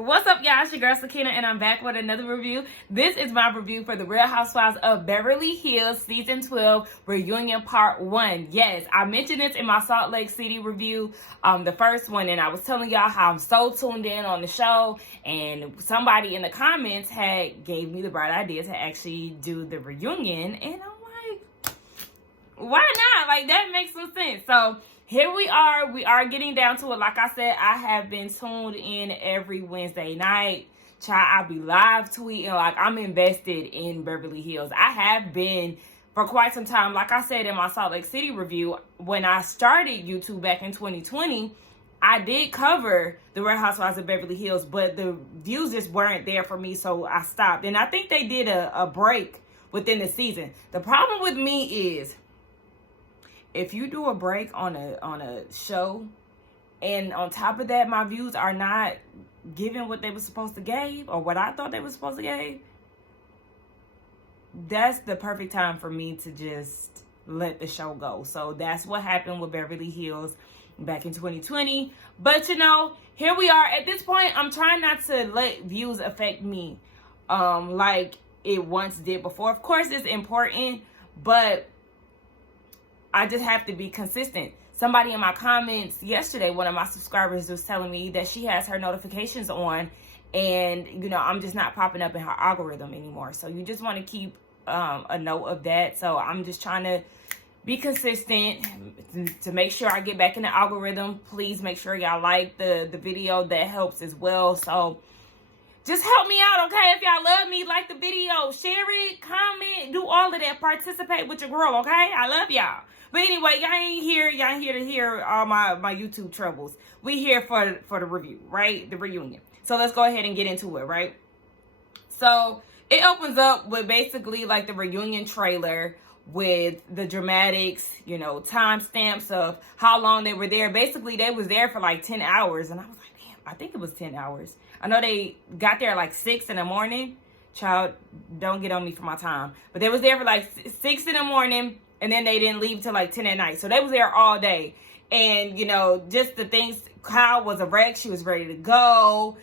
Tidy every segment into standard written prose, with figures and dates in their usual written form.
What's up, y'all? It's your girl Sakina, and I'm back with another review. This is my review for the Real Housewives of Beverly Hills Season 12 Reunion Part 1. Yes, I mentioned this in my Salt Lake City review, the first one, and I was telling y'all how I'm so tuned in on the show, and somebody in the comments gave me the bright idea to actually do the reunion, and I'm like, why not? Like, that makes some sense. So here we are getting down to it. Like I said, I have been tuned in every Wednesday night. Child, I'll be live tweeting. Like, I'm invested in Beverly Hills. I have been for quite some time. Like I said in my Salt Lake City review, when I started YouTube back in 2020, I did cover the Real Housewives of Beverly Hills, but the views just weren't there for me, so I stopped. And I think they did a break within the season. The problem with me is, if you do a break on a show, and on top of that, my views are not giving what they were supposed to give, or what I thought they were supposed to give, that's the perfect time for me to just let the show go. So that's what happened with Beverly Hills back in 2020. But you know, here we are. At this point, I'm trying not to let views affect me like it once did before. Of course, it's important, but I just have to be consistent. Somebody in my comments yesterday, one of my subscribers was telling me that she has her notifications on, and you know, I'm just not popping up in her algorithm anymore. So you just want to keep a note of that. So I'm just trying to be consistent to make sure I get back in the algorithm. Please make sure y'all like the video. That helps as well. So just help me out, okay? If y'all love me, like the video, share it, comment, do all of that. Participate with your girl, okay? I love y'all. But anyway, y'all ain't here to hear all my YouTube troubles. We here for the review, right? The reunion. So let's go ahead and get into it, right? So it opens up with basically like the reunion trailer with the dramatics, you know, timestamps of how long they were there. Basically, they was there for like 10 hours. And I was like, damn, I think it was 10 hours. I know they got there like 6 in the morning. Child, don't get on me for my time. But they was there for like 6 in the morning. And then they didn't leave till like 10 at night. So they was there all day. And, you know, just the things, Kyle was a wreck. She was ready to go.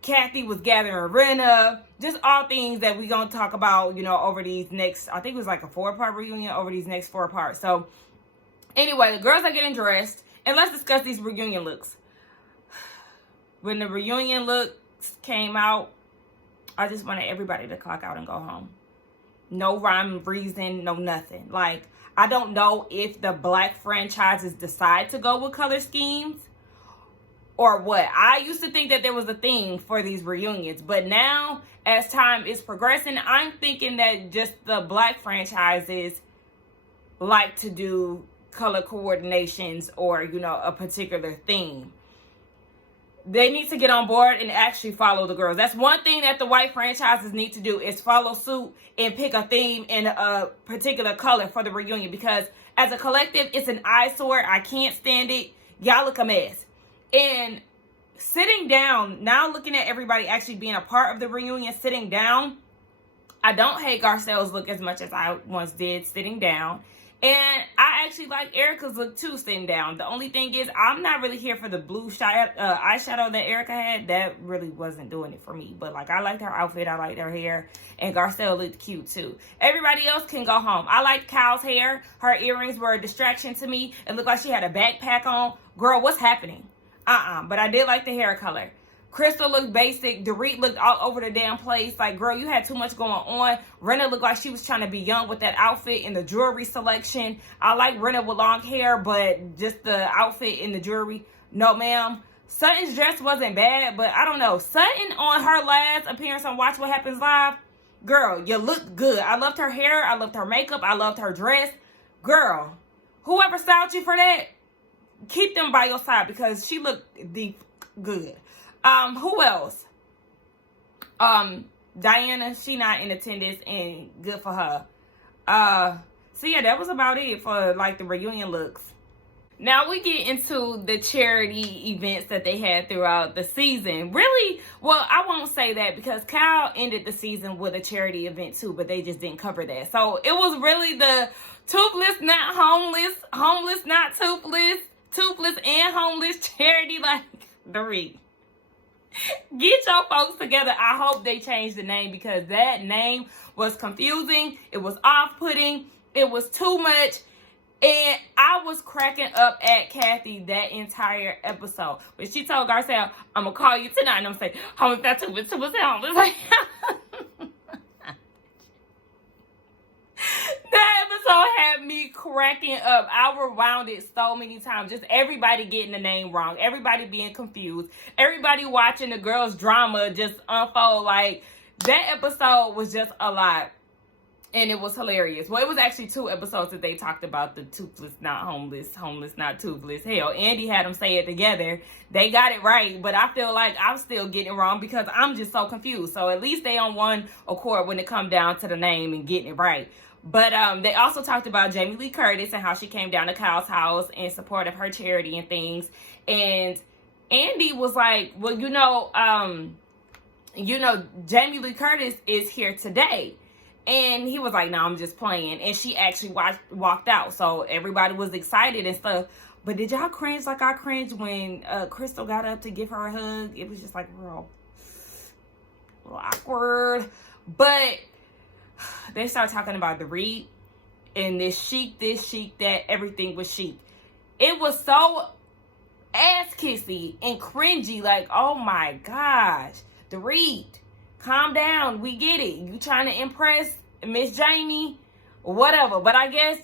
Kathy was gathering Rinna. Just all things that we going to talk about, you know, over these next, I think it was like a 4-part reunion over these next 4 parts. So anyway, the girls are getting dressed. And let's discuss these reunion looks. When the reunion looks came out, I just wanted everybody to clock out and go home. No rhyme, reason, no nothing. Like, I don't know if the black franchises decide to go with color schemes or what. I used to think that there was a thing for these reunions, but now as time is progressing, I'm thinking that just the black franchises like to do color coordinations or, you know, a particular theme. They need to get on board and actually follow the girls. That's one thing that the white franchises need to do, is follow suit and pick a theme in a particular color for the reunion. Because as a collective, it's an eyesore. I can't stand it. Y'all look a mess. And sitting down, now looking at everybody actually being a part of the reunion, sitting down, I don't hate Garcelle's look as much as I once did sitting down. And I actually like Erica's look too, sitting down. The only thing is, I'm not really here for the blue eyeshadow that Erica had. That really wasn't doing it for me. But like, I liked her outfit. I liked her hair. And Garcelle looked cute too. Everybody else can go home. I liked Kyle's hair. Her earrings were a distraction to me. It looked like she had a backpack on. Girl, what's happening? But I did like the hair color. Crystal looked basic. Dorit looked all over the damn place. Like, girl, you had too much going on. Rinna looked like she was trying to be young with that outfit and the jewelry selection. I like Rinna with long hair, but just the outfit and the jewelry, no, ma'am. Sutton's dress wasn't bad, but I don't know. Sutton, on her last appearance on Watch What Happens Live, girl, you look good. I loved her hair. I loved her makeup. I loved her dress. Girl, whoever styled you for that, keep them by your side, because she looked good. Who else? Diana, she not in attendance, and good for her. So yeah, that was about it for like the reunion looks. Now we get into the charity events that they had throughout the season. Really, well, I won't say that, because Kyle ended the season with a charity event too, but they just didn't cover that. So it was really the toothless, not homeless, homeless, not toothless, toothless and homeless charity, like Dorit. Get your folks together. I hope they change the name because that name was confusing. It was off-putting. It was too much. And I was cracking up at Kathy that entire episode. When she told Garcelle, I'm going to call you tonight. And I'm saying, how that too much? That episode had me cracking up. I rewound it so many times. Just everybody getting the name wrong. Everybody being confused. Everybody watching the girls' drama just unfold. Like, that episode was just a lot. And it was hilarious. Well, it was actually 2 episodes that they talked about the toothless, not homeless, homeless, not toothless. Hell, Andy had them say it together. They got it right, but I feel like I'm still getting it wrong because I'm just so confused. So at least they on one accord when it come down to the name and getting it right. But they also talked about Jamie Lee Curtis and how she came down to Kyle's house in support of her charity and things. And Andy was like, well, Jamie Lee Curtis is here today. And he was like, no, I'm just playing. And she actually walked out. So everybody was excited and stuff. But did y'all cringe like I cringed when Crystal got up to give her a hug? It was just like real awkward. But they started talking about Dorit and this chic, that, everything was chic. It was so ass kissy and cringy. Like, oh my gosh. Dorit, calm down. We get it. You trying to impress Miss Jamie? Whatever. But I guess,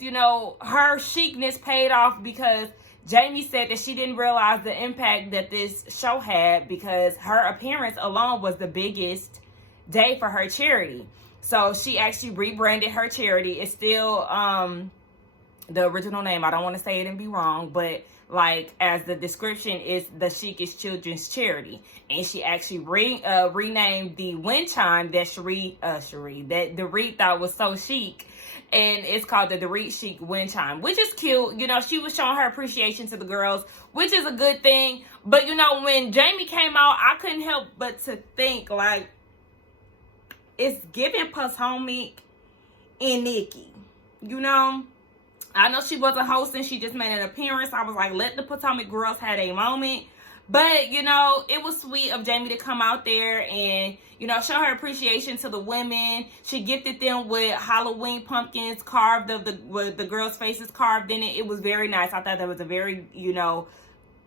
her chicness paid off because Jamie said that she didn't realize the impact that this show had because her appearance alone was the biggest day for her charity. So she actually rebranded her charity. It's still the original name. I don't want to say it and be wrong, but like as the description is the Chicest Children's Charity. And she actually renamed the wind chime that that Dorit thought was so chic. And it's called the Dorit Chic Wind Chime, which is cute. She was showing her appreciation to the girls, which is a good thing. But, when Jamie came out, I couldn't help but to think, like, it's giving Potomac and Nikki. I know she wasn't hosting. She just made an appearance. I was like, let the Potomac girls have a moment. But, it was sweet of Jamie to come out there and, show her appreciation to the women. She gifted them with Halloween pumpkins carved with the girls' faces carved in it. It was very nice. I thought that was a very,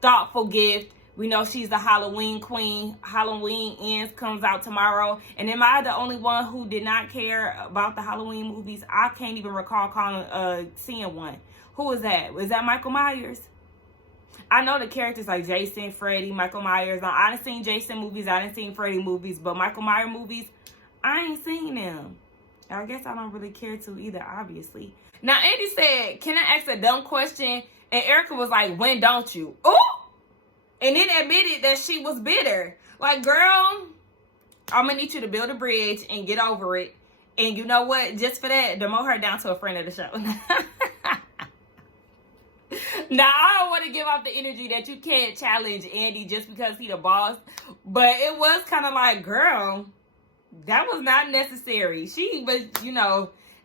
thoughtful gift. We know she's the Halloween queen. Halloween Ends comes out tomorrow. And am I the only one who did not care about the Halloween movies? I can't even recall seeing one. Who was that? Was that Michael Myers? I know the characters like Jason, Freddy, Michael Myers. Now, I done seen Jason movies. I done seen Freddy movies. But Michael Myers movies, I ain't seen them. I guess I don't really care to either, obviously. Now, Andy said, can I ask a dumb question? And Erica was like, when don't you? Ooh! And then admitted that she was bitter. Like, girl, I'm going to need you to build a bridge and get over it. And you know what? Just for that, demote her down to a friend of the show. Now, I don't want to give off the energy that you can't challenge Andy just because he the boss. But it was kind of like, girl, that was not necessary. She was,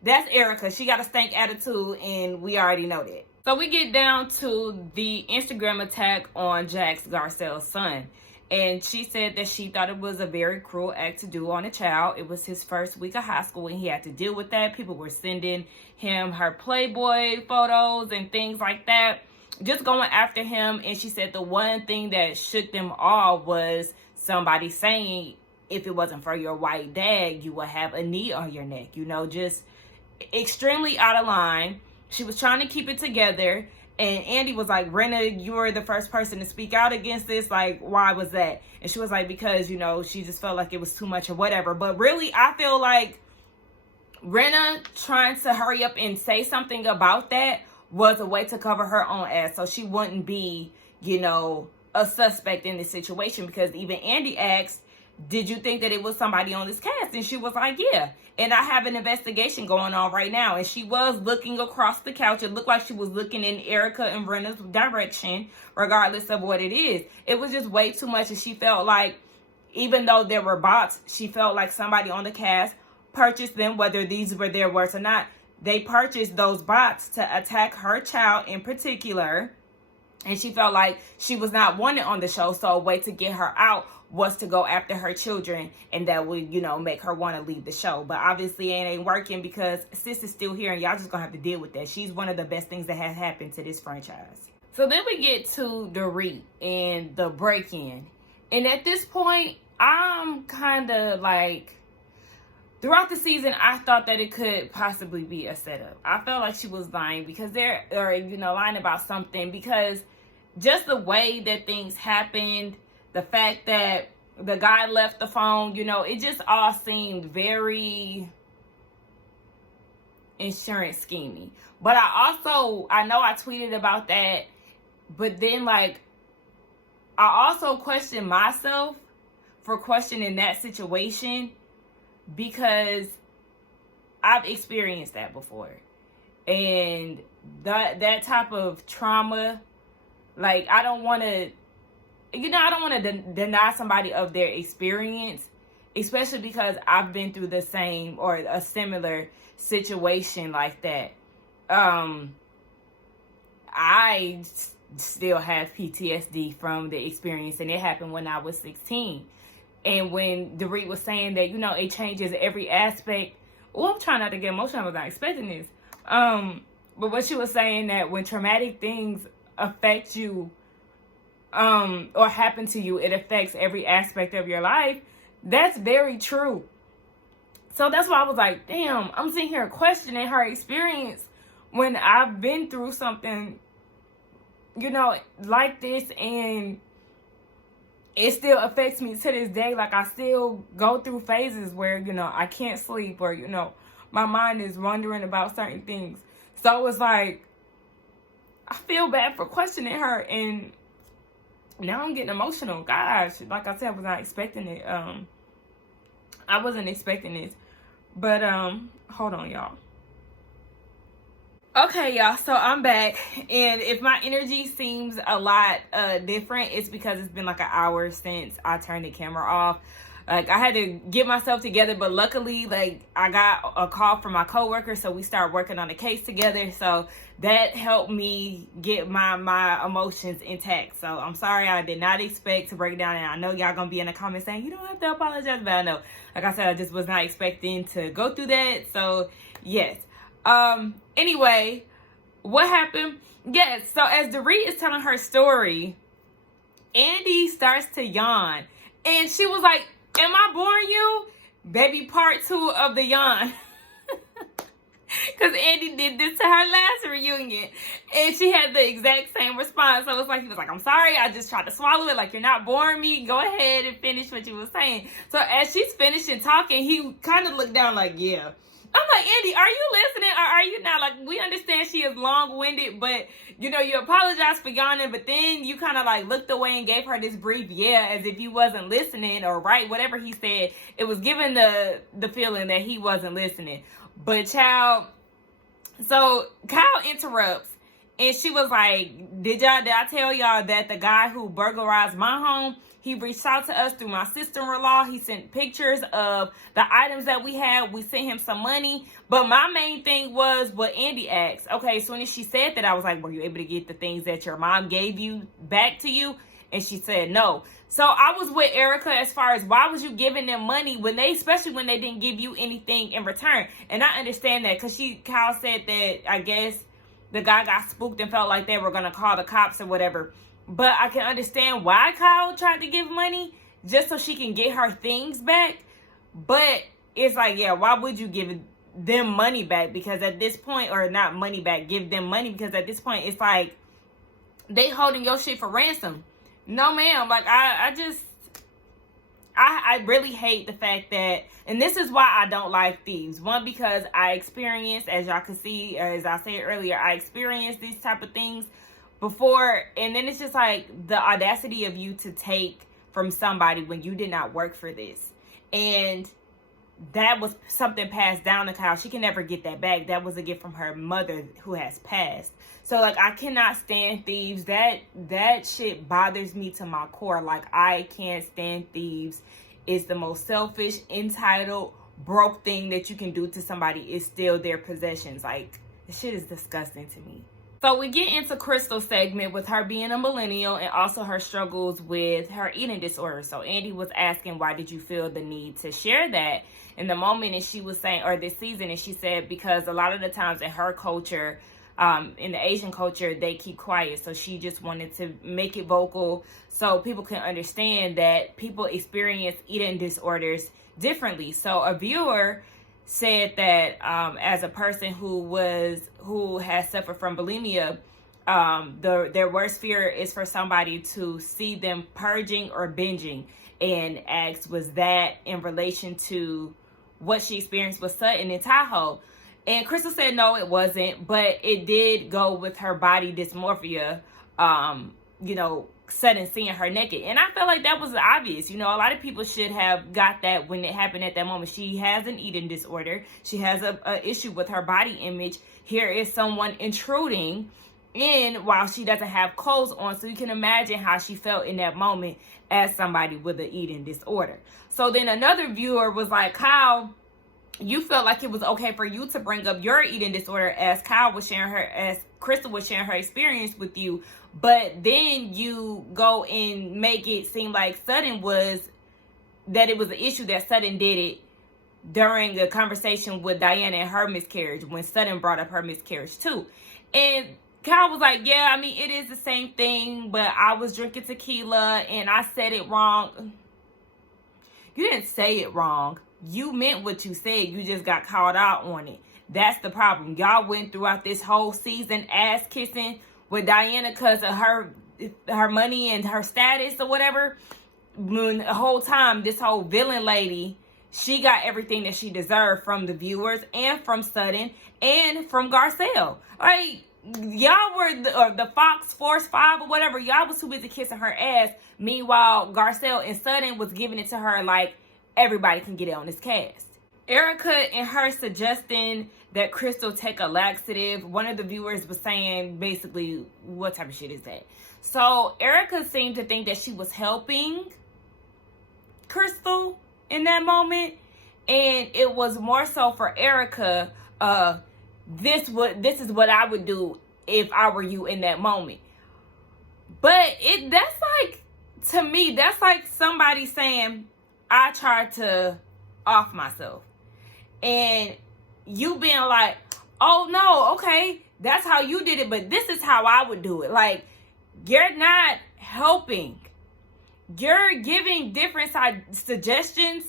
that's Erica. She got a stank attitude, and we already know that. So we get down to the Instagram attack on Jax Garcelle's son. And she said that she thought it was a very cruel act to do on a child. It was his first week of high school and he had to deal with that. People were sending him her Playboy photos and things like that, just going after him. And she said the one thing that shook them all was somebody saying, if it wasn't for your white dad, you would have a knee on your neck. Just extremely out of line. She was trying to keep it together. And Andy was like, Renna, you were the first person to speak out against this. Like, why was that? And she was like, because, she just felt like it was too much or whatever. But really, I feel like Renna trying to hurry up and say something about that was a way to cover her own ass. So she wouldn't be, a suspect in this situation. Because even Andy asked, did you think that it was somebody on this cast? And she was like, yeah. And I have an investigation going on right now. And she was looking across the couch. It looked like she was looking in Erica and Brenna's direction, regardless of what it is. It was just way too much. And she felt like, even though there were bots, she felt like somebody on the cast purchased them, whether these were their words or not. They purchased those bots to attack her child in particular. And she felt like she was not wanted on the show. So a way to get her out was to go after her children, and that would, you know, make her want to leave the show. But obviously it ain't working because sis is still here, and y'all just gonna have to deal with that. She's one of the best things that has happened to this franchise. So then we get to Dorit and the break-in. And at this point, I'm kind of like, throughout the season, I thought that it could possibly be a setup. I felt like she was lying because lying about something, because just the way that things happened, the fact that the guy left the phone, you know, it just all seemed very insurance scheming. But I know I tweeted about that, but then like, I also question myself for questioning that situation, because I've experienced that before. And that type of trauma, like, I don't want to deny somebody of their experience, especially because I've been through the same or a similar situation like that. I still have PTSD from the experience, and it happened when I was 16. And when Dorit was saying that, you know, it changes every aspect. Well, I'm trying not to get emotional. I was not expecting this. But what she was saying, that when traumatic things affect you, or happen to you, it affects every aspect of your life. That's very true. So that's why I was like, damn, I'm sitting here questioning her experience when I've been through something, you know, like this, and it still affects me to this day. Like, I still go through phases where, you know, I can't sleep, or, you know, my mind is wondering about certain things. So it's like, I feel bad for questioning her, and now I'm getting emotional. Gosh, like I said, I was not expecting it. I wasn't expecting this. But, hold on, y'all. Okay, y'all, so I'm back, and if my energy seems a lot different, it's because it's been like an hour since I turned the camera off. Like, I had to get myself together, but luckily, like, I got a call from my coworker, so we started working on the case together, so that helped me get my emotions intact. So I'm sorry, I did not expect to break down, and I know y'all gonna be in the comments saying, you don't have to apologize, but I know, like I said, I just was not expecting to go through that, so yes. Anyway, what happened? Yes, so as Dorit is telling her story, Andy starts to yawn. And she was like, am I boring you? Baby, part 2 of the yawn. Because Andy did this to her last reunion. And she had the exact same response. So it's like, he was like, I'm sorry, I just tried to swallow it. Like, you're not boring me. Go ahead and finish what you were saying. So as she's finishing talking, he kind of looked down like, yeah. I'm like, Andy, are you listening or are you not? Like, we understand she is long-winded, but, you know, you apologize for yawning, but then you kind of, like, looked away and gave her this brief yeah, as if you wasn't listening, or right, whatever he said. It was giving the feeling that he wasn't listening. But, child, so Kyle interrupts, and she was like, did I tell y'all that the guy who burglarized my home, he reached out to us through my sister-in-law. He sent pictures of the items that we had. We sent him some money. But my main thing was what Andy asked. Okay, so when she said that, I was like, were you able to get the things that your mom gave you back to you? And she said no. So I was with Erica as far as, why was you giving them money especially when they didn't give you anything in return? And I understand that because Kyle said that, I guess, the guy got spooked and felt like they were going to call the cops or whatever. But I can understand why Kyle tried to give money, just so she can get her things back. But it's like, yeah, why would you give them money back? Because at this point, or not money back, give them money, because at this point, it's like, they holding your shit for ransom. No, ma'am. Like, I really hate the fact that, and this is why I don't like thieves. One, because I experienced, as y'all can see, as I said earlier, I experienced these type of things before, and then it's just like the audacity of you to take from somebody when you did not work for this. And that was something passed down to Kyle. She can never get that back. That was a gift from her mother who has passed. So, like, I cannot stand thieves. That shit bothers me to my core. Like, I can't stand thieves. It's the most selfish, entitled, broke thing that you can do to somebody is steal their possessions. Like, the shit is disgusting to me. So we get into Crystal's segment with her being a millennial and also her struggles with her eating disorder. So Andy was asking, why did you feel the need to share that in the moment? And she was saying, or this season, and she said, because a lot of the times in her culture, in the Asian culture, they keep quiet. So she just wanted to make it vocal so people can understand that people experience eating disorders differently. So a viewer said that as a person who has suffered from bulimia, their worst fear is for somebody to see them purging or binging, and asked, was that in relation to what she experienced with Sutton and Tahoe? And Crystal said no, it wasn't, but it did go with her body dysmorphia, Sutton seeing her naked. And I felt like that was obvious. A lot of people should have got that when it happened at that moment. She has an eating disorder. She has a issue with her body image. Here is someone intruding in while she doesn't have clothes on. So you can imagine how she felt in that moment as somebody with an eating disorder. So then another viewer was like, Kyle, you felt like it was okay for you to bring up your eating disorder as Crystal was sharing her experience with you, but then you go and make it seem like it was an issue that Sutton did it during a conversation with Diana and her miscarriage, when Sutton brought up her miscarriage too. And Kyle was like, yeah, I mean, it is the same thing, but I was drinking tequila and I said it wrong. You didn't say it wrong. You meant what you said. You just got called out on it. That's the problem. Y'all went throughout this whole season ass kissing with Diana because of her money and her status or whatever. When the whole time, this whole villain lady, she got everything that she deserved from the viewers and from Sutton and from Garcelle. Like, y'all were the Fox Force 5 or whatever. Y'all was too busy kissing her ass. Meanwhile, Garcelle and Sutton was giving it to her like everybody can get it on this cast. Erica and her suggesting that Crystal take a laxative. One of the viewers was saying basically, what type of shit is that? So Erica seemed to think that she was helping Crystal in that moment. And it was more so for Erica, this is what I would do if I were you in that moment. But that's like, to me, that's like somebody saying, I tried to off myself. And you being like, oh no, okay, that's how you did it, but this is how I would do it. Like, you're not helping. You're giving different suggestions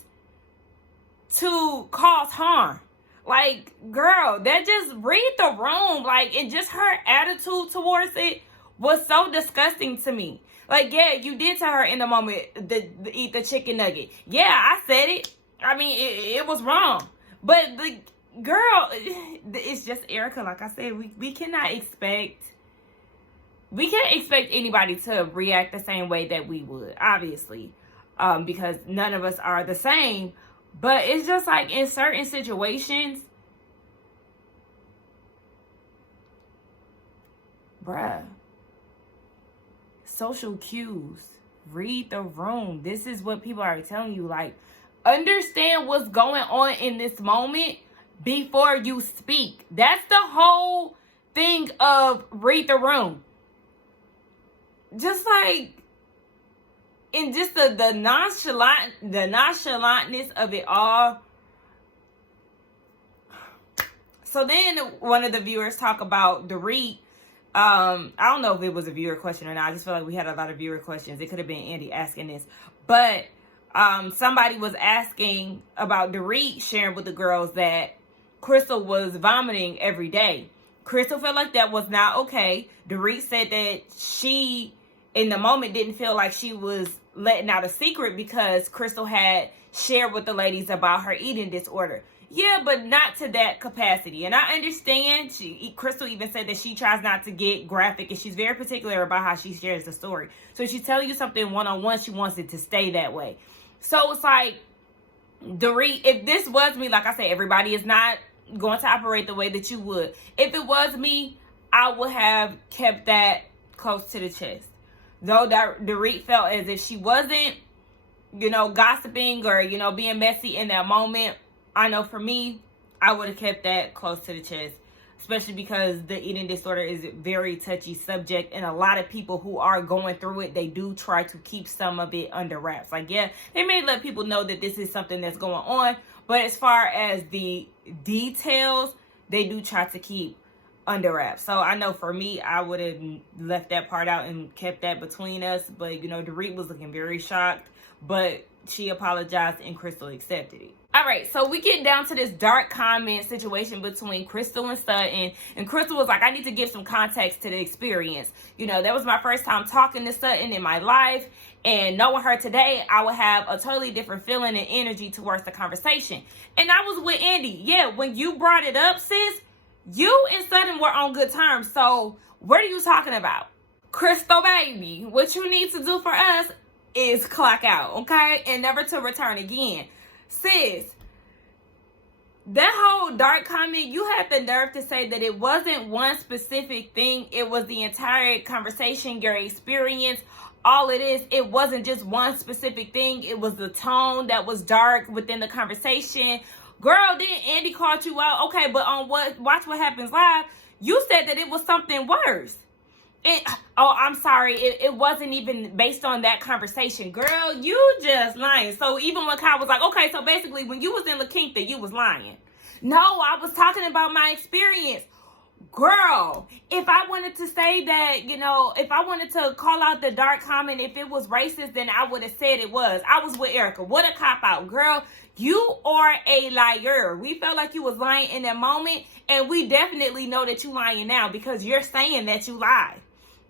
to cause harm. Like, girl, that just read the room. Like, and just her attitude towards it was so disgusting to me. Like, yeah, you did tell her in the moment the eat the chicken nugget. Yeah, I said it. I mean, it was wrong. But the girl, it's just Erica. Like I said, we can't expect anybody to react the same way that we would, obviously, because none of us are the same. But it's just like in certain situations, bruh. Social cues, read the room. This is what people are telling you. Like, understand what's going on in this moment before you speak. That's the whole thing of read the room. Just like, and just the nonchalantness of it all. So then one of the viewers talk about Dorit. I don't know if it was a viewer question or not. I just feel like we had a lot of viewer questions. It could have been Andy asking this. But somebody was asking about Dorit sharing with the girls that Crystal was vomiting every day. Crystal felt like that was not okay. Dorit said that she, in the moment, didn't feel like she was letting out a secret because Crystal had shared with the ladies about her eating disorder. Yeah, but not to that capacity. And I understand. Crystal even said that she tries not to get graphic, and she's very particular about how she shares the story. So if she's telling you something one-on-one, she wants it to stay that way. So it's like, Dorit, if this was me, like I said, everybody is not going to operate the way that you would. If it was me, I would have kept that close to the chest. Though that Dorit felt as if she wasn't, gossiping or, being messy in that moment, I know for me, I would have kept that close to the chest. especially because the eating disorder is a very touchy subject, and a lot of people who are going through it, they do try to keep some of it under wraps. Like, yeah, they may let people know that this is something that's going on, but as far as the details, they do try to keep under wraps. So I know for me, I would have left that part out and kept that between us. But, you know, Dorit was looking very shocked, but she apologized and Crystal accepted it. All right, so we get down to this dark comment situation between Crystal and Sutton. And Crystal was like, I need to give some context to the experience. You know, that was my first time talking to Sutton in my life. And knowing her today, I would have a totally different feeling and energy towards the conversation. And I was with Andy. Yeah, when you brought it up, sis, you and Sutton were on good terms. So what are you talking about? Crystal, baby, what you need to do for us is clock out, okay? And never to return again. Sis, that whole dark comment, you had the nerve to say that it wasn't one specific thing. It was the entire conversation, your experience. All it is, it wasn't just one specific thing. It was the tone that was dark within the conversation. Girl, then Andy called you out. Okay, but on Watch What Happens Live, you said that it was something worse. I'm sorry. It wasn't even based on that conversation. Girl, you just lying. So even when Kyle was like, okay, so basically when you was in La Quinta, you was lying. No, I was talking about my experience. Girl, if I wanted to say that, you know, if I wanted to call out the dark comment, if it was racist, then I would have said it was. I was with Erica. What a cop-out. Girl, you are a liar. We felt like you was lying in that moment, and we definitely know that you lying now because you're saying that you lied.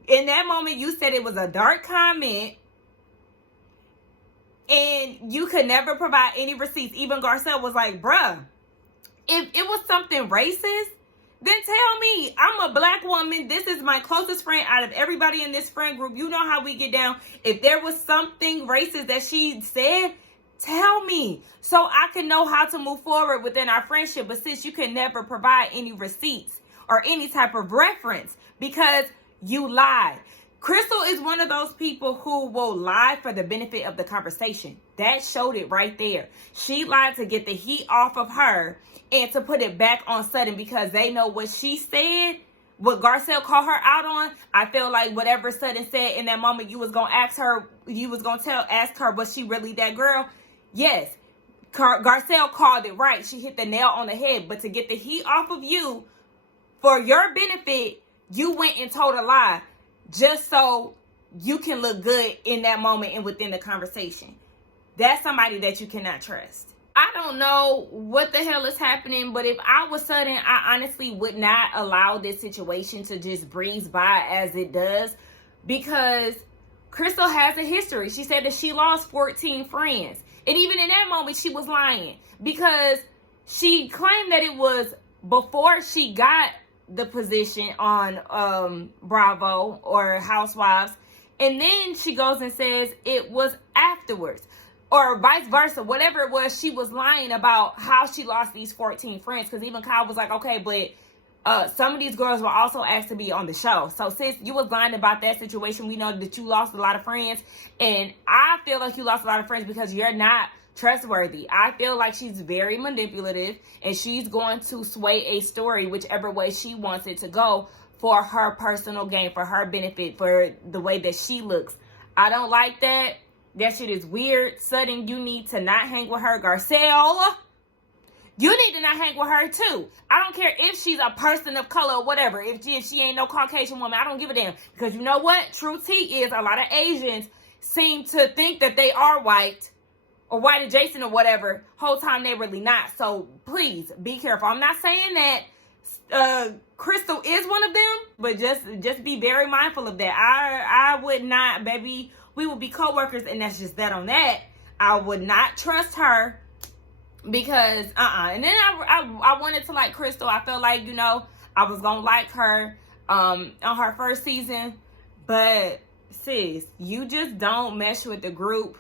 In that moment, you said it was a dark comment, and you could never provide any receipts. Even Garcelle was like, bruh, if it was something racist, then tell me. I'm a black woman. This is my closest friend out of everybody in this friend group. You know how we get down. If there was something racist that she said, tell me so I can know how to move forward within our friendship. But since you can never provide any receipts or any type of reference because you lied. Crystal is one of those people who will lie for the benefit of the conversation. That showed it right there. She lied to get the heat off of her and to put it back on Sutton because they know what she said, what Garcelle called her out on. I feel like whatever Sutton said in that moment, you was going to ask her, ask her, was she really that girl? Yes. Garcelle called it right. She hit the nail on the head. But to get the heat off of you for your benefit, you went and told a lie just so you can look good in that moment and within the conversation. That's somebody that you cannot trust. I don't know what the hell is happening, but if I was Sutton, I honestly would not allow this situation to just breeze by as it does because Crystal has a history. She said that she lost 14 friends. And even in that moment, she was lying because she claimed that it was before she got the position on Bravo or Housewives, and then she goes and says it was afterwards or vice versa. Whatever it was, she was lying about how she lost these 14 friends because even Kyle was like, okay, but some of these girls were also asked to be on the show. So sis, you was lying about that situation. We know that you lost a lot of friends, and I feel like you lost a lot of friends because you're not trustworthy. I feel like she's very manipulative and she's going to sway a story whichever way she wants it to go for her personal gain, for her benefit, for the way that she looks. I don't like that. That shit is weird. Sutton, you need to not hang with her. Garcelle, you need to not hang with her too. I don't care if she's a person of color or whatever. If she ain't no Caucasian woman, I don't give a damn. Because you know what? True tea is a lot of Asians seem to think that they are white or white adjacent or whatever, whole time they really not. So please be careful. I'm not saying that Crystal is one of them, but just be very mindful of that. I would not, baby, we would be co-workers, and that's just that on that. I would not trust her because and then I wanted to like Crystal. I felt like, you know, I was gonna like her on her first season, but sis, you just don't mesh with the group.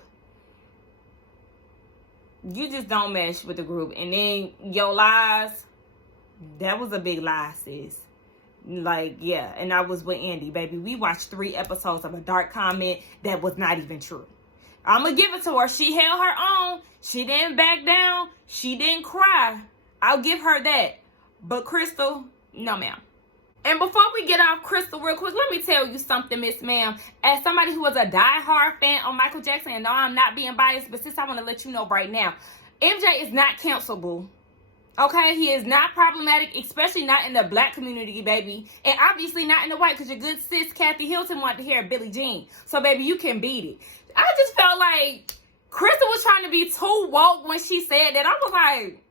You just don't mesh with the group. And then your lies, that was a big lie, sis. Like, yeah. And I was with Andy, baby. We watched 3 episodes of a dark comment that was not even true. I'm going to give it to her. She held her own. She didn't back down. She didn't cry. I'll give her that. But Crystal, No, ma'am. And before we get off Crystal real quick, let me tell you something, Miss Ma'am. As somebody who was a diehard fan of Michael Jackson, and no, I'm not being biased, but since I want to let you know right now, MJ is not cancelable. Okay? He is not problematic, especially not in the black community, baby. And obviously not in the white, because your good sis, Kathy Hilton, wanted to hear Billie Jean. So, baby, you can beat it. I just felt like Crystal was trying to be too woke when she said that. I was like,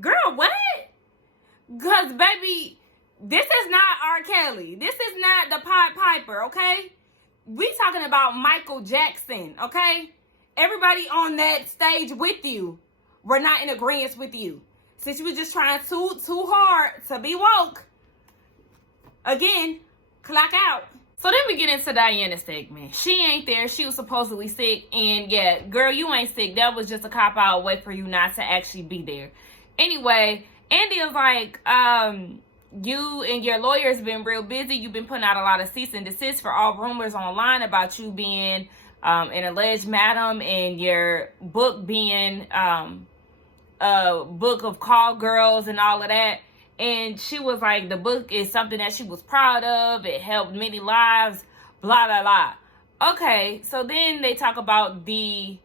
girl, what? Because, baby, this is not R. Kelly. This is not the Pied Piper, okay? We talking about Michael Jackson, okay? Everybody on that stage with you, we're not in agreement with you. Since you were just trying too hard to be woke, again, clock out. So then we get into Diana's segment. She ain't there. She was supposedly sick. And yeah, girl, you ain't sick. That was just a cop-out way for you not to actually be there. Anyway, Andy is like, you and your lawyer's been real busy. You've been putting out a lot of cease and desist for all rumors online about you being an alleged madam and your book being a book of call girls and all of that. And she was like, the book is something that she was proud of. It helped many lives, blah, blah, blah. Okay, so then they talk about the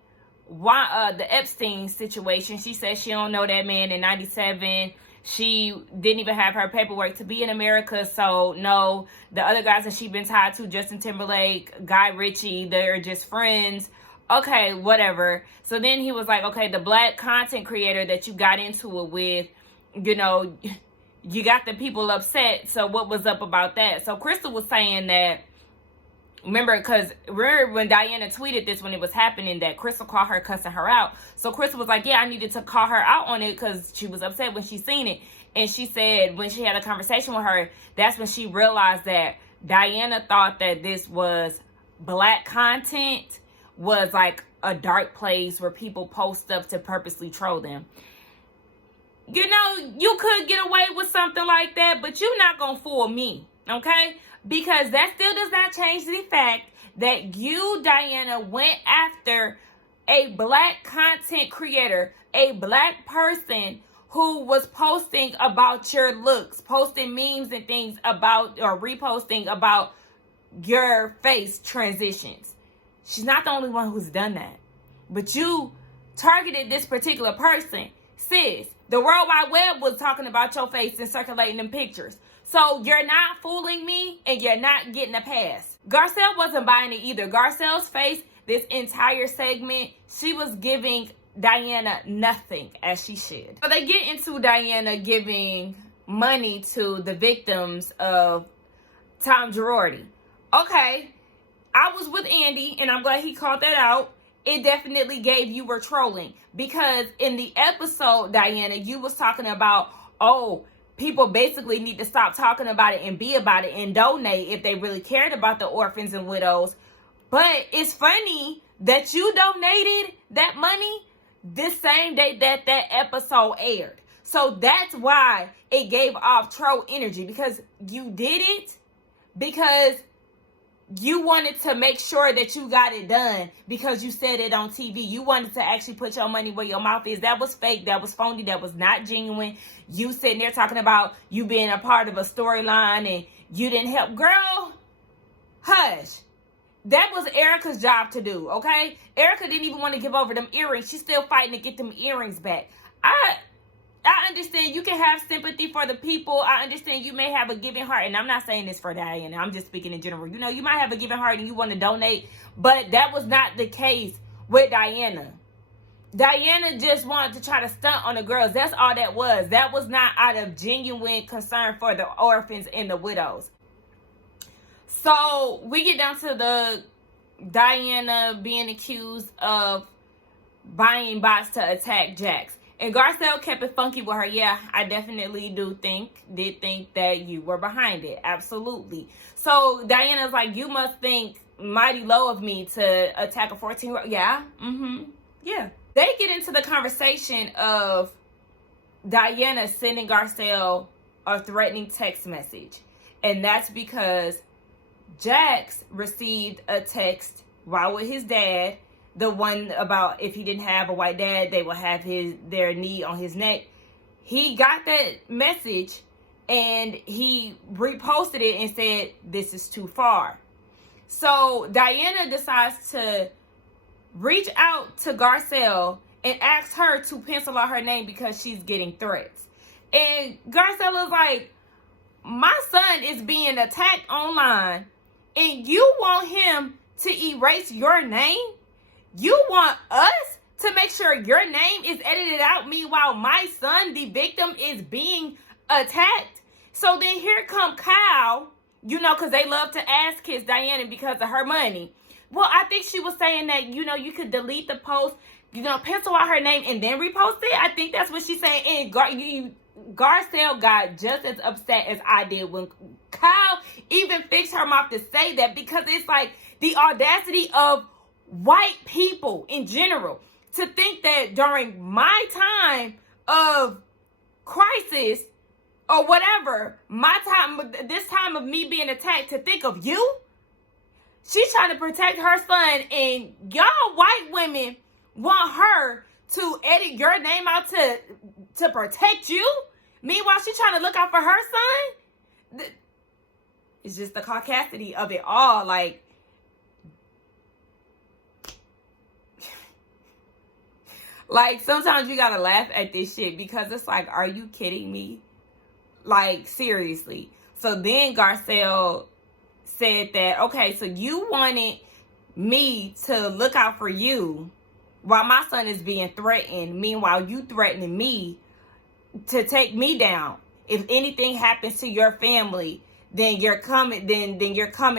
Epstein situation. She says she don't know that man in 97. She didn't even have her paperwork to be in America. So, no, the other guys that she's been tied to, Justin Timberlake, Guy Ritchie, they're just friends. Okay, whatever. So then he was like, okay, the black content creator that you got into it with, you know, you got the people upset. So what was up about that? So Crystal was saying that, remember when Diana tweeted this when it was happening, that Crystal called her cussing her out. So Crystal was like, yeah, I needed to call her out on it because she was upset when she seen it. And she said when she had a conversation with her, that's when she realized that Diana thought that this was black content, was like a dark place where people post stuff to purposely troll them. You know, you could get away with something like that, but you're not going to fool me, okay? Because that still does not change the fact that you, Diana, went after a black content creator, a black person who was posting about your looks, posting memes and things about, or reposting about your face transitions. She's not the only one who's done that. But you targeted this particular person. Sis, the World Wide Web was talking about your face and circulating them pictures. So you're not fooling me and you're not getting a pass. Garcelle wasn't buying it either. Garcelle's face, this entire segment, she was giving Diana nothing, as she should. So they get into Diana giving money to the victims of Tom Girardi. Okay, I was with Andy and I'm glad he called that out. It definitely gave you were trolling, because in the episode, Diana, you was talking about, oh, people basically need to stop talking about it and be about it and donate if they really cared about the orphans and widows. But it's funny that you donated that money the same day that that episode aired. So that's why it gave off troll energy, because you did it because you wanted to make sure that you got it done because you said it on TV. You wanted to actually put your money where your mouth is. That was fake. That was phony. That was not genuine. You sitting there talking about you being a part of a storyline and you didn't help. Girl, hush. That was Erica's job to do, okay? Erica didn't even want to give over them earrings. She's still fighting to get them earrings back. I understand you can have sympathy for the people. I understand you may have a giving heart. And I'm not saying this for Diana. I'm just speaking in general. You know, you might have a giving heart and you want to donate. But that was not the case with Diana. Diana just wanted to try to stunt on the girls. That's all that was. That was not out of genuine concern for the orphans and the widows. So we get down to the Diana being accused of buying bots to attack Jax. And Garcelle kept it funky with her. Yeah, I definitely did think that you were behind it. Absolutely. So Diana's like, you must think mighty low of me to attack a 14-year-old. Yeah. Yeah. They get into the conversation of Diana sending Garcelle a threatening text message. And that's because Jax received a text while with his dad, the one about if he didn't have a white dad, they will have their knee on his neck. He got that message and he reposted it and said, this is too far. So Diana decides to reach out to Garcelle and ask her to pencil out her name because she's getting threats. And Garcelle is like, my son is being attacked online and you want him to erase your name? You want us to make sure your name is edited out, meanwhile my son, the victim, is being attacked? So then here come Kyle, you know, because they love to ass kiss Diana because of her money. Well, I think she was saying that, you know, you could delete the post, you know, pencil out her name and then repost it. I think that's what she's saying. And Garcelle got just as upset as I did when Kyle even fixed her mouth to say that, because it's like the audacity of white people in general to think that during my time of crisis or whatever, this time of me being attacked, to think of you. She's trying to protect her son, and y'all white women want her to edit your name out to protect you. Meanwhile, she's trying to look out for her son. It's just the caucasity of it all. Like, sometimes you gotta laugh at this shit because it's like, are you kidding me? Like, seriously. So then Garcelle said that, okay, so you wanted me to look out for you while my son is being threatened. Meanwhile, you threatening me to take me down. If anything happens to your family, then you're coming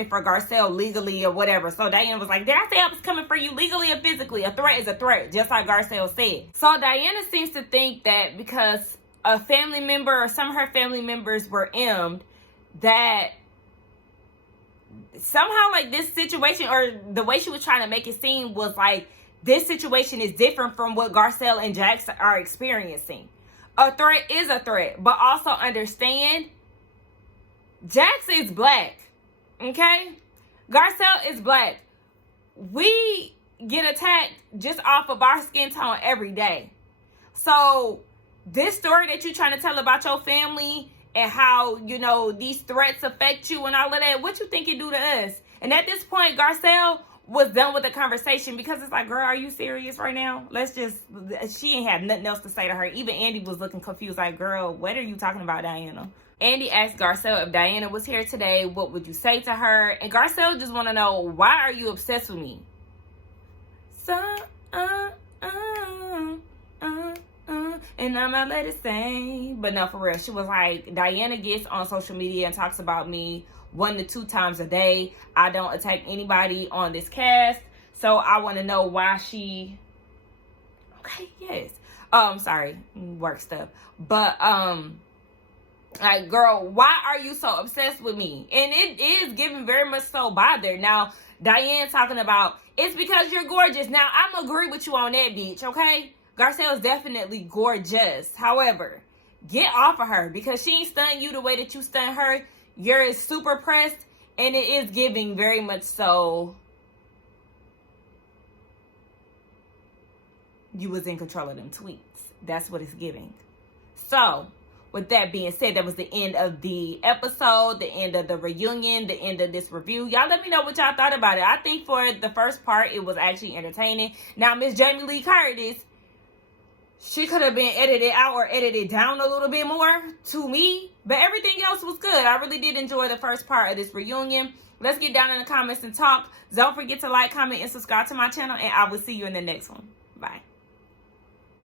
for Garcelle legally or whatever. So Diana was like, did I say I was coming for you legally or physically? A threat is a threat, just like Garcelle said. So Diana seems to think that because a family member or some of her family members were M'd, that somehow, like, this situation, or the way she was trying to make it seem was like this situation is different from what Garcelle and Jax are experiencing. A threat is a threat, but also understand Jax is black, okay? Garcelle is black. We get attacked just off of our skin tone every day. So this story that you're trying to tell about your family and how, you know, these threats affect you and all of that, what you think it do to us? And at this point, Garcelle was done with the conversation because it's like, girl, are you serious right now? She ain't have nothing else to say to her. Even Andy was looking confused, like, girl, what are you talking about, Diana? Andy asked Garcelle if Diana was here today, what would you say to her? And Garcelle just want to know, why are you obsessed with me? So, and I'm not let it sing. But no, for real, she was like, Diana gets on social media and talks about me 1 to 2 times a day. I don't attack anybody on this cast, so I want to know why she... Okay, yes. Sorry, work stuff. But, like, girl, why are you so obsessed with me? And it is giving very much so bothered. Now, Diane talking about, it's because you're gorgeous. Now, I'm agree with you on that, bitch, okay? Garcelle's definitely gorgeous. However, get off of her because she ain't stunned you the way that you stunned her. You're super pressed, and it is giving very much so you was in control of them tweets. That's what it's giving. So, with that being said, that was the end of the episode, the end of the reunion, the end of this review. Y'all let me know what y'all thought about it. I think for the first part, it was actually entertaining. Now, Miss Jamie Lee Curtis, she could have been edited out or edited down a little bit more to me. But everything else was good. I really did enjoy the first part of this reunion. Let's get down in the comments and talk. Don't forget to like, comment, and subscribe to my channel. And I will see you in the next one.